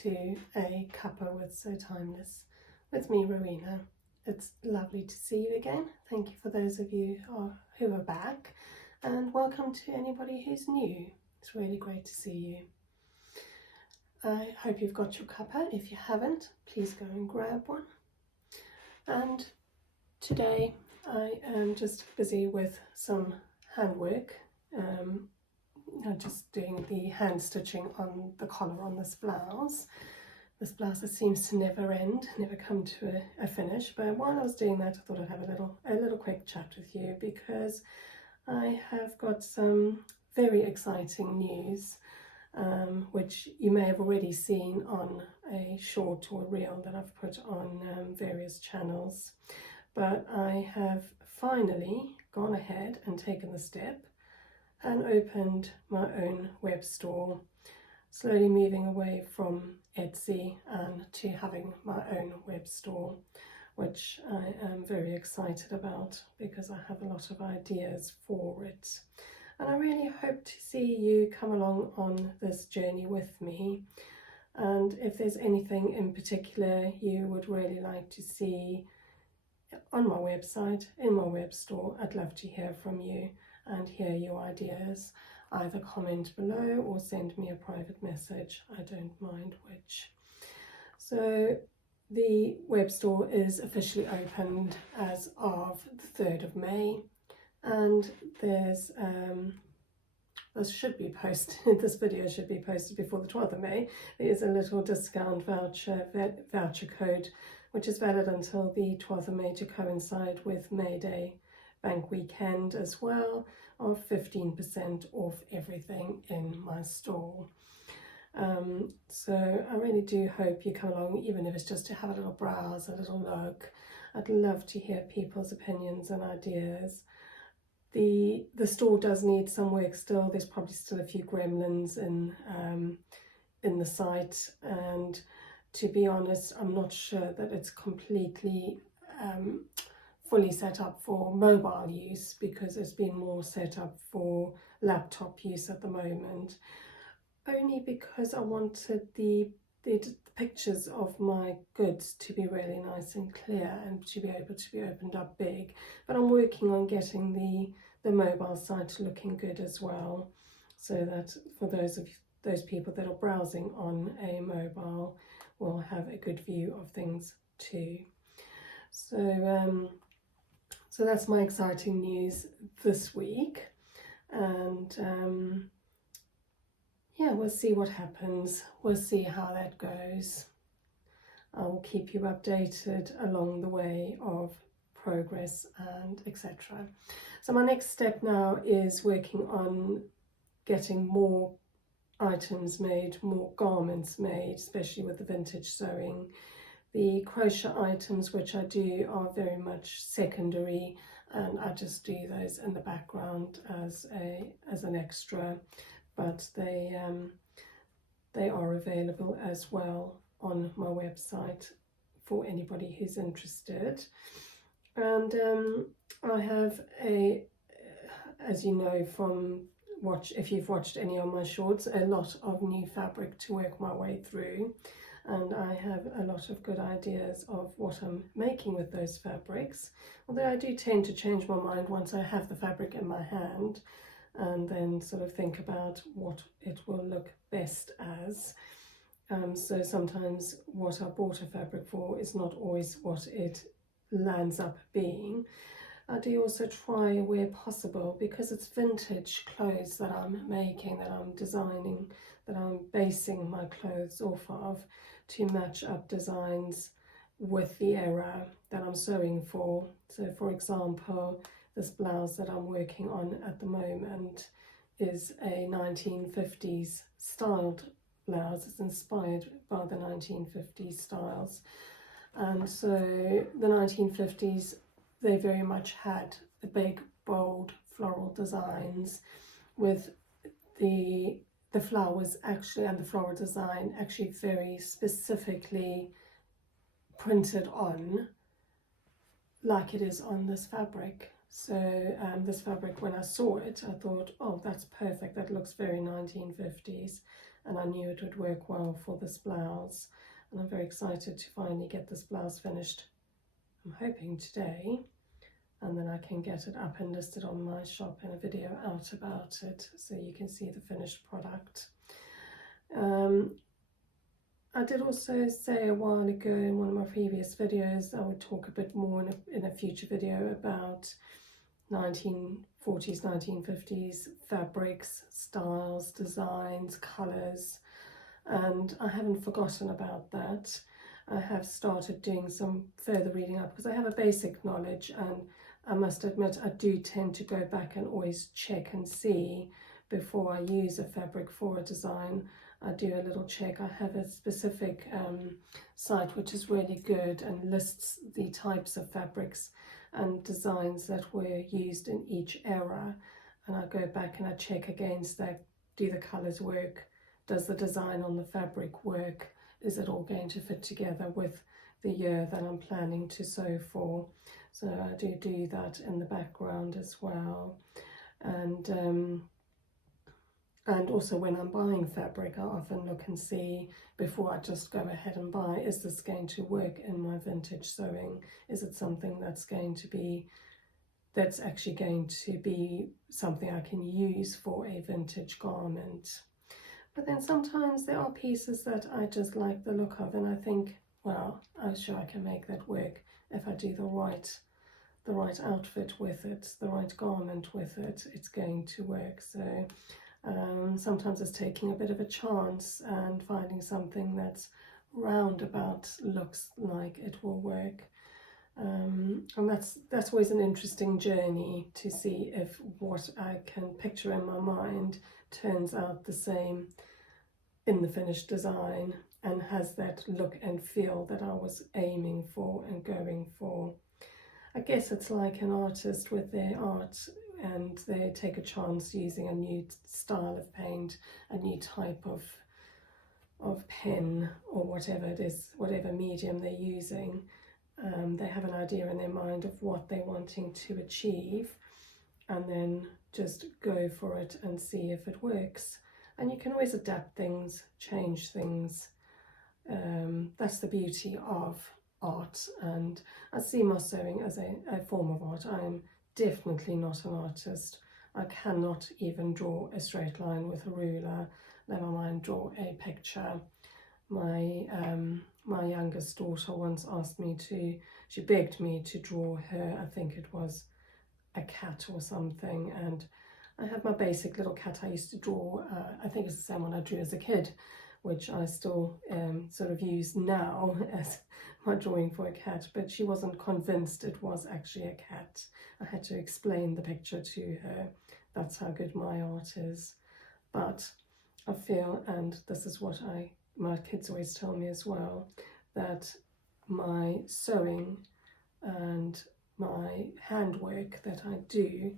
to a cuppa with So Timeless with me, Rowena. It's lovely to see you again. Thank you for those of you who are back, and welcome to anybody who's new. It's really great to see you. I hope you've got your cuppa. If you haven't, please go and grab one. And today I am just busy with some handwork. Just doing the hand stitching on the collar on this blouse. This blouse seems to never end, never come to a finish. But while I was doing that, I thought I'd have a little quick chat with you, because I have got some very exciting news, which you may have already seen on a short or reel that I've put on various channels. But I have finally gone ahead and taken the step and opened my own web store, slowly moving away from Etsy and to having my own web store, which I am very excited about because I have a lot of ideas for it. And I really hope to see you come along on this journey with me. And if there's anything in particular you would really like to see on my website, in my web store, I'd love to hear from you and hear your ideas. Either comment below or send me a private message, I don't mind which. So the web store is officially opened as of the 3rd of May, and there's this video should be posted before the 12th of May. There is a little discount voucher code which is valid until the 12th of May to coincide with May Day bank weekend as well, of 15% off everything in my store. So I really do hope you come along, even if it's just to have a little browse, a little look. I'd love to hear people's opinions and ideas. The store does need some work still. There's probably still a few gremlins in the site, and to be honest, I'm not sure that it's completely fully set up for mobile use, because it's been more set up for laptop use at the moment, only because I wanted the pictures of my goods to be really nice and clear and to be able to be opened up big. But I'm working on getting the mobile site looking good as well, so that for those people that are browsing on a mobile will have a good view of things too. So that's my exciting news this week, and yeah, we'll see what happens. We'll see how that goes. I will keep you updated along the way of progress and etc. So my next step now is working on getting more items made, more garments made, especially with the vintage sewing. The crochet items which I do are very much secondary, and I just do those in the background as an extra, but they are available as well on my website for anybody who's interested. And I have as you know if you've watched any of my shorts, a lot of new fabric to work my way through. And I have a lot of good ideas of what I'm making with those fabrics, although I do tend to change my mind once I have the fabric in my hand, and then sort of think about what it will look best as. So sometimes what I bought a fabric for is not always what it lands up being. I do also try where possible, because it's vintage clothes that I'm making, that I'm designing, that I'm basing my clothes off of, to match up designs with the era that I'm sewing for. So for example, this blouse that I'm working on at the moment is a 1950s styled blouse. It's inspired by the 1950s styles. And so the 1950s, they very much had the big, bold floral designs, with the flowers actually, and the floral design actually very specifically printed on, like it is on this fabric. So this fabric, when I saw it, I thought, oh, that's perfect, that looks very 1950s. and I knew it would work well for this blouse, and I'm very excited to finally get this blouse finished. I'm hoping today, and then I can get it up and listed on my shop and a video out about it so you can see the finished product. I did also say a while ago in one of my previous videos I would talk a bit more in a future video about 1940s, 1950s fabrics, styles, designs, colours, and I haven't forgotten about that. I have started doing some further reading up because I have a basic knowledge, and I must admit I do tend to go back and always check and see before I use a fabric for a design. I do a little check. I have a specific site which is really good and lists the types of fabrics and designs that were used in each era, and I go back and I check against that. Do the colours work? Does the design on the fabric work? Is it all going to fit together with the year that I'm planning to sew for? So I do that in the background as well. And also when I'm buying fabric, I often look and see before I just go ahead and buy, is this going to work in my vintage sewing? Is it something that's actually going to be something I can use for a vintage garment? But then sometimes there are pieces that I just like the look of, and I think, well, I'm sure I can make that work if I do the right outfit with it, the right garment with it, it's going to work. So sometimes it's taking a bit of a chance and finding something that's roundabout looks like it will work. And that's always an interesting journey to see if what I can picture in my mind turns out the same in the finished design and has that look and feel that I was aiming for and going for. I guess it's like an artist with their art, and they take a chance using a new style of paint, a new type of pen, or whatever it is, whatever medium they're using. They have an idea in their mind of what they're wanting to achieve, and then just go for it and see if it works. And you can always adapt things, change things. That's the beauty of art, and I see my sewing as a form of art. I am definitely not an artist. I cannot even draw a straight line with a ruler, never mind draw a picture. My youngest daughter once asked me she begged me to draw her, I think it was a cat or something, and I have my basic little cat I used to draw. I think it's the same one I drew as a kid, which I still sort of use now as my drawing for a cat, but she wasn't convinced it was actually a cat. I had to explain the picture to her. That's how good my art is. But I feel, and this is what my kids always tell me as well, that my sewing and my handwork that I do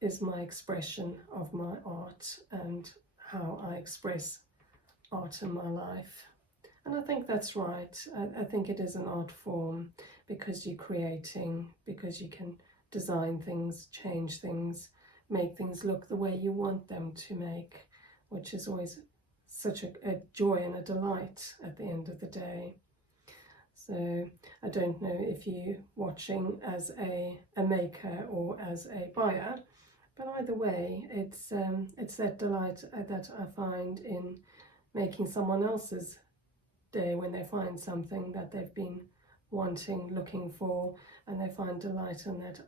is my expression of my art and how I express art in my life. And I think that's right. I think it is an art form because you're creating, because you can design things, change things, make things look the way you want them to make, which is always such a joy and a delight at the end of the day. So I don't know if you're watching as a maker or as a buyer, but either way, it's that delight that I find in making someone else's day when they find something that they've been wanting, looking for, and they find delight in that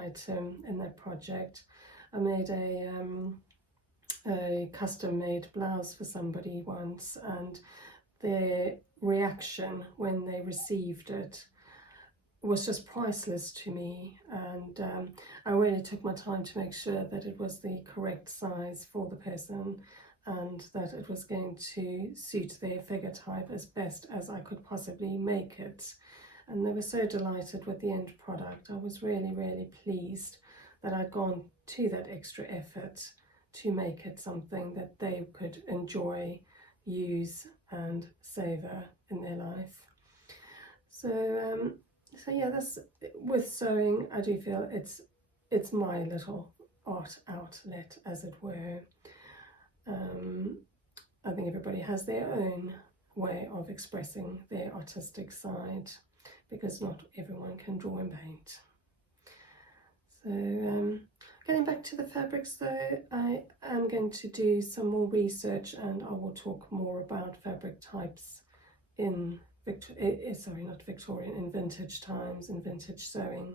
item, in that project. I made a custom-made blouse for somebody once, and their reaction when they received it was just priceless to me, and I really took my time to make sure that it was the correct size for the person and that it was going to suit their figure type as best as I could possibly make it. And they were so delighted with the end product. I was really, really pleased that I'd gone to that extra effort to make it something that they could enjoy, use and savour in their life. So yeah, that's with sewing. I do feel it's my little art outlet, as it were. I think everybody has their own way of expressing their artistic side, because not everyone can draw and paint. So getting back to the fabrics though, I am going to do some more research, and I will talk more about fabric types in in vintage times, in vintage sewing,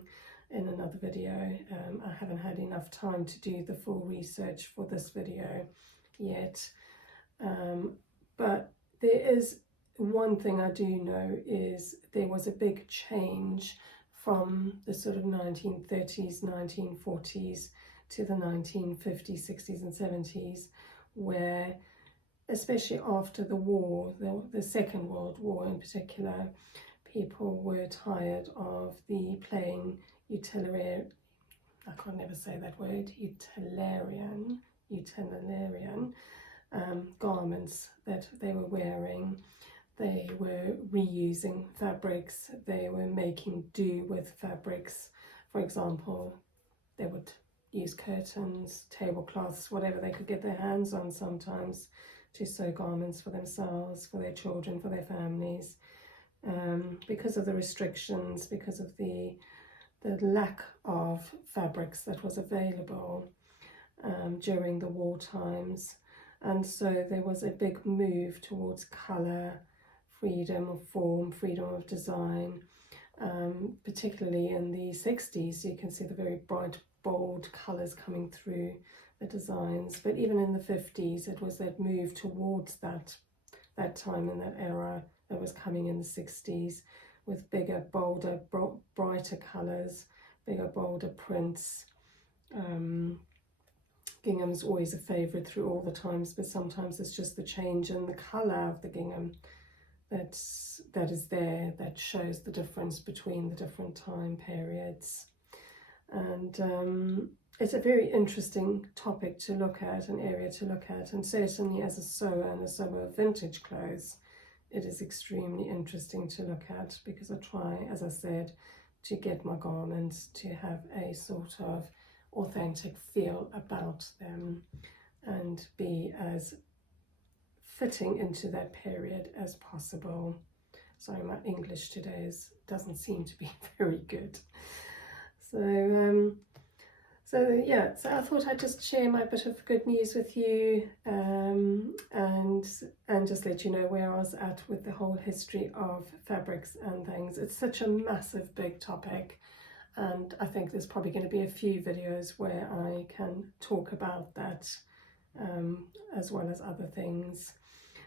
in another video. I haven't had enough time to do the full research for this video yet, but there is one thing I do know, is there was a big change from the sort of 1930s, 1940s to the 1950s, 60s and 70s, where especially after the war, the Second World War in particular, people were tired of the plain utilitarian, I can't never say that word, utilitarian garments that they were wearing. They were reusing fabrics, they were making do with fabrics. For example, they would use curtains, tablecloths, whatever they could get their hands on sometimes, to sew garments for themselves, for their children, for their families. Because of the restrictions, because of the lack of fabrics that was available during the war times. And so there was a big move towards colour, freedom of form, freedom of design. Particularly in the 60s, you can see the very bright, bold colours coming through the designs. But even in the 50s, it was that move towards that time and that era that was coming in the 60s, with bigger, bolder, brighter colours, bigger, bolder prints. Gingham's always a favourite through all the times, but sometimes it's just the change in the colour of the gingham that is there, that shows the difference between the different time periods. And it's a very interesting topic to look at, an area to look at, and certainly as a sewer and a sewer of vintage clothes, it is extremely interesting to look at, because I try, as I said, to get my garments to have a sort of authentic feel about them and be as fitting into that period as possible. Sorry, my English today doesn't seem to be very good. So so I thought I'd just share my bit of good news with you, and just let you know where I was at with the whole history of fabrics and things. It's such a massive, big topic, and I think there's probably going to be a few videos where I can talk about that, as well as other things.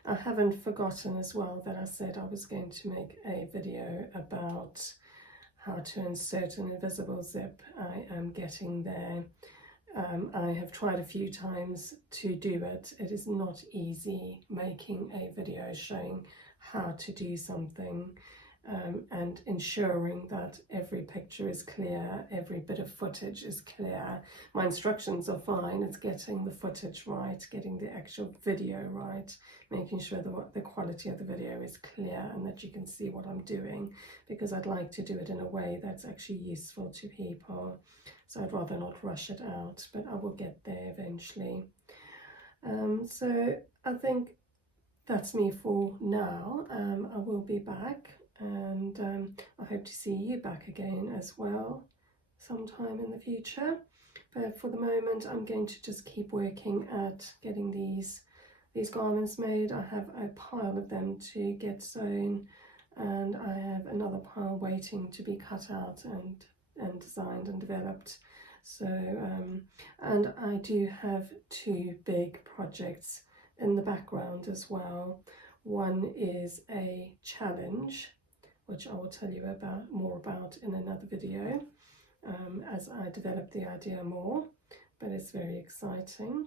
I haven't forgotten as well that I said I was going to make a video about how to insert an invisible zip. I am getting there. I have tried a few times to do it. It is not easy making a video showing how to do something, and ensuring that every picture is clear, every bit of footage is clear. My instructions are fine, it's getting the footage right, getting the actual video right, making sure that the quality of the video is clear and that you can see what I'm doing, because I'd like to do it in a way that's actually useful to people. So I'd rather not rush it out, but I will get there eventually. So I think that's me for now. I will be back, and I hope to see you back again as well sometime in the future. But for the moment, I'm going to just keep working at getting these garments made. I have a pile of them to get sewn, and I have another pile waiting to be cut out and designed and developed. So and I do have two big projects in the background as well. One is a challenge, which I will tell you more about in another video, as I develop the idea more, but it's very exciting.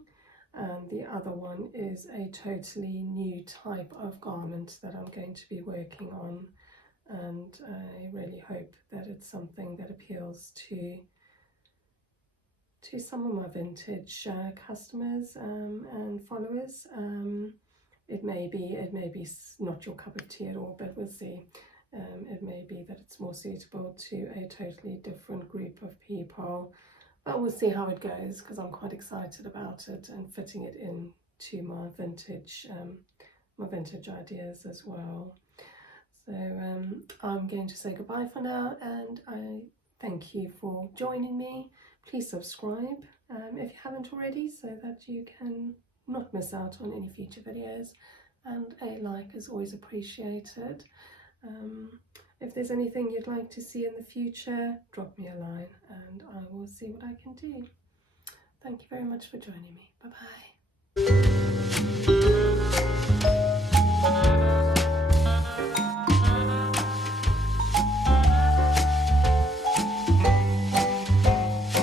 And the other one is a totally new type of garment that I'm going to be working on, and I really hope that it's something that appeals to some of my vintage customers and followers. It may be not your cup of tea at all, but we'll see. It may be that it's more suitable to a totally different group of people, but we'll see how it goes, because I'm quite excited about it and fitting it in to my vintage ideas as well. So I'm going to say goodbye for now, and I thank you for joining me. Please subscribe if you haven't already, so that you can not miss out on any future videos, and a like is always appreciated. If there's anything you'd like to see in the future, drop me a line and I will see what I can do. Thank you very much for joining me. Bye bye.